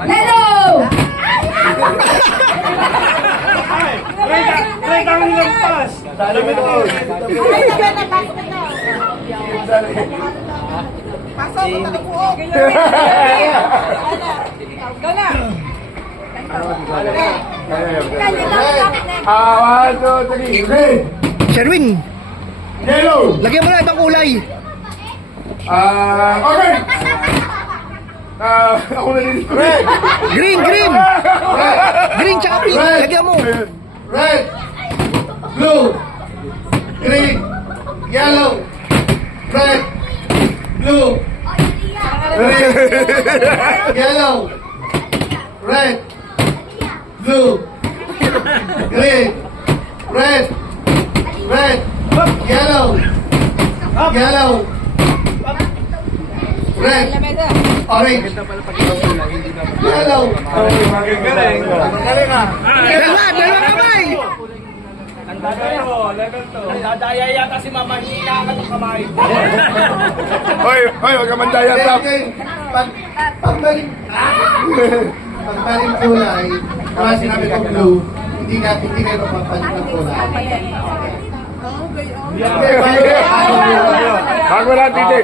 Yellow! Red ang nilampas. Pasok, punta ka buo. Go na. One, two, three. Red. Sherwin, Yellow. lagyan mo na ibang kulay. Okay. Ako na din. Red. Green, green. Green tsaka pink. Lagyan mo. Red. Blue. Green. Yellow. Red. Blue. Green. Yellow. Red. Blue. Green. Red. Red. Yellow. Yellow. Red. Orange. Yellow. Magaling. Magaling ah. Dalawa kamay. Level 2. Nadadaya yata si Mama Hina ka ng kamay. Hoy, huwag ka mandaya, Tap. Pagbaling kulay, kaya sinabi ko blue, hindi kayo mapapalit ng kulay. Bago na, Titi.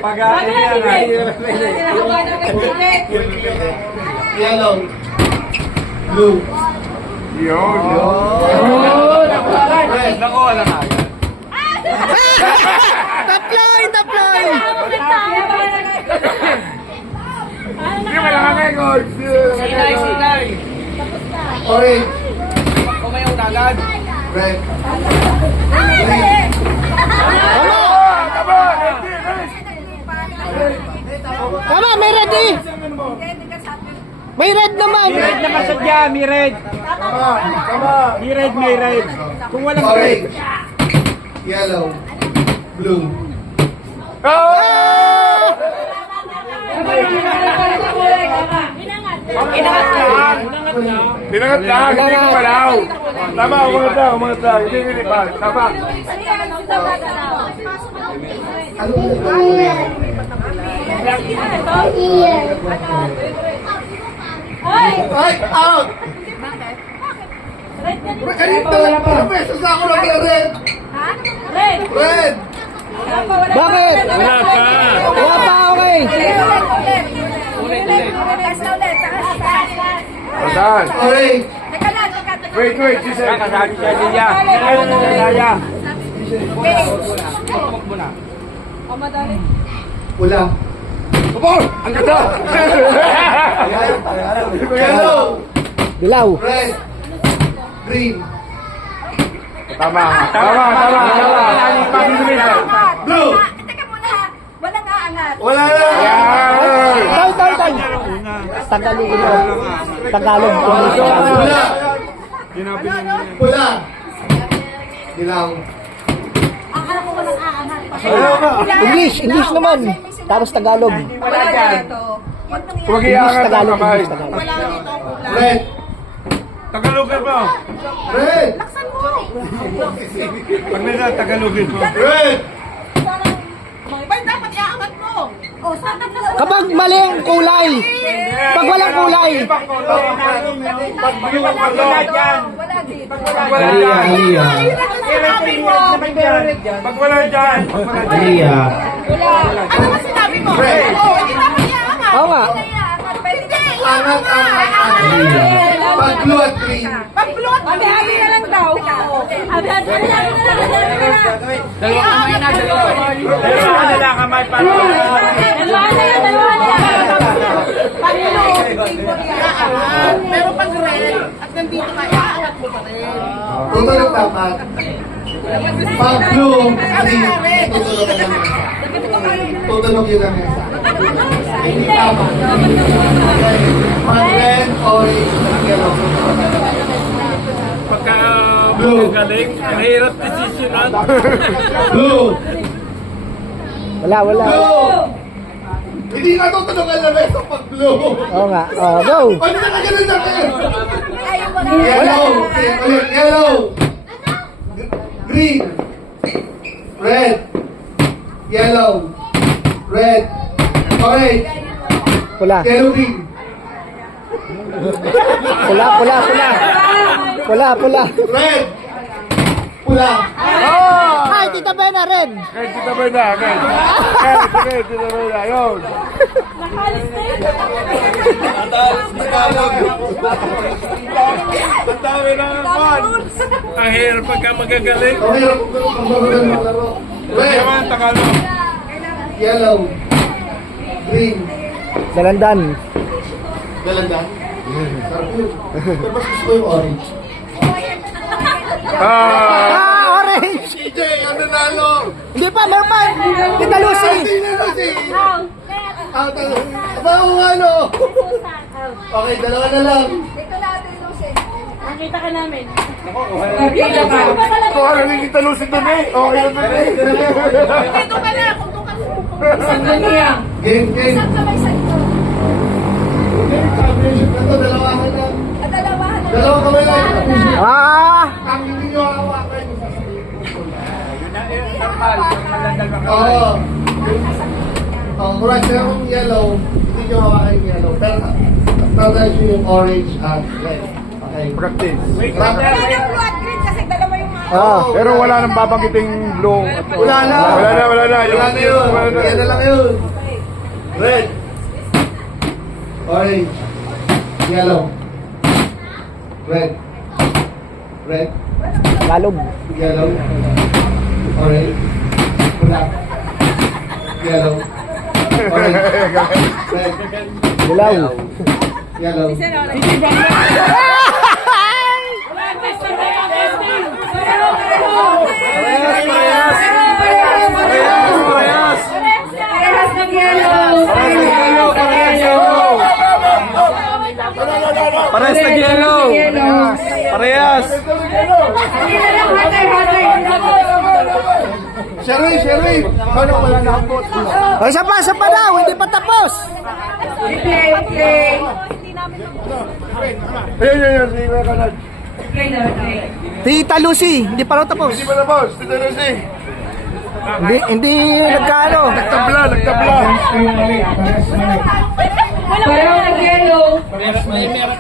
Yellow. Blue. Yun. Nako, wala na. Taploy, taploy. Hindi mo lang records. Sinay, sinay. Orange. Kumayaw na agad. Red. Tama, may red eh. May red naman. Red naman sadya, may red. Tama. May red, may red. Kung walang red. Orange. Yellow. Blue. Inangat lang. Pinangat lang, hindi ko malaw. Tama, umangat lang. Hindi pa. Tama. Ay, out! Kanito, parang beses na ako nag-red. Red! Bakit? Wala ka. Wala pa, okay. Saan? Orange. Wait, she said. Kasabi siya niya. Kaya. Pula. Opo! Ang ganda! Yellow. Dilaw. Red. Green. Tama. Blue. Teka muna ha. Walang aangat. Wala na! Tay. Tagalog mo. Tagalog mo. Pula. Pula. Dilaw. Akala ko walang aangat. English naman. Tapos Tagalog. Wala dito. Huwag English, iangat ang Tagalog, kamay. English, Tagalog. Wala dito ang kulay. Red. Tagalogin mo. Red. Laksan mo. Pag nila, Tagalogin mo. Red. Ba't dapat iaangat mo? O, saan ka na? Kapag mali ang kulay. Pag walang kulay. Pag blue ang palo. Wala dito. Pag wala dyan. Pag wala dyan. Wala. Ano ba sinabi mo? Red. Oo, hindi dapat iaangat. Oo nga. Hindi iaangat. Pwede. Angat. Pag blue at green. Pag-bloat. Abi-abi na lang daw. Abi-abi na lang. Dalawa kamay na, dalawa. Dalawa na lang kamay para. Dalawa na yan. Pero pag red at nandito ka, iaangat mo pa rin. Tutulog dapat. Pag blue, green. Tutulog yung lamesa. Hindi tama. Pag red, orange, yellow. Pagka Blue. galing, mahirap desisyonan. Blue. Wala. Blue. Hindi na tutulog ang lamesa pag blue. Oo nga. Go. Ano na ganun na kayo? Ayaw mo na. Yellow. Ulit, yellow. Green. Red. Yellow. Red. Orange. Wala. Yellow green. Pula, pula, pula. Pula, pula. Red. Pula. Oh! Ay, Tita Bena, red. Red, Tita Bena. Red, Tita Bena. Yun. Ang dami na naman. Ang hirap pagka magagaling. Okay, ang magaling maglaro. Red. Naman, Tagalog. Yellow. Green. Dalandan. Galanda. Sarap yun. Pero mas gusto ko yung orange. Ah, orange. CJ, ang nanalo. Hindi pa, meron pa. Tita Lucy. Aba, ano? Okay, dalawa na lang. Nakita ka namin. Ito ka nang kita lusin doon eh. Okay na doon eh. Dito ka na. Kung doon ka na. Game, game. Dalawa ka na. Dalawa kamay lang. Ah, Ang hindi nyo hawakan. Oo. Correct, pero yung yellow, hindi nyo hawakan yung yellow. Pero tatay nyo yung orange at red. Okay. Practice. ah. Pero wala nang babanggiting blue. Wala na. Wala na, wala na. Wala na yun. Yan na lang yun. Red. Orange. Yellow. Red. Red. Lalog. Yellow. Orange. Pula. Yellow. Orange. Red. Dilaw. Yellow. Parehas na yellow. Parehas. Sherry. Ano wala na ang boss? Ay, isa pa daw. Hindi pa tapos. Ayun. Sige ka na. Tita Lucy. Hindi pa raw tapos. Hindi pa na boss. Tito Lucy. Hindi nagkano. Nagtabla.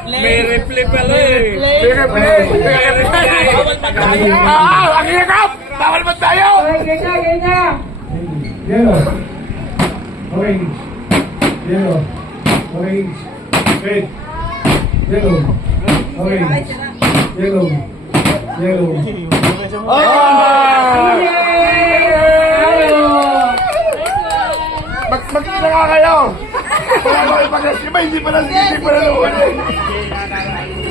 May replay pala eh. Ang hirap! Bawal man tayo! Yellow, orange, yellow, orange, red, yellow, orange, yellow, yellow. Magkita nga kayo! Wala ko ipag-asima, hindi pa na luhuli.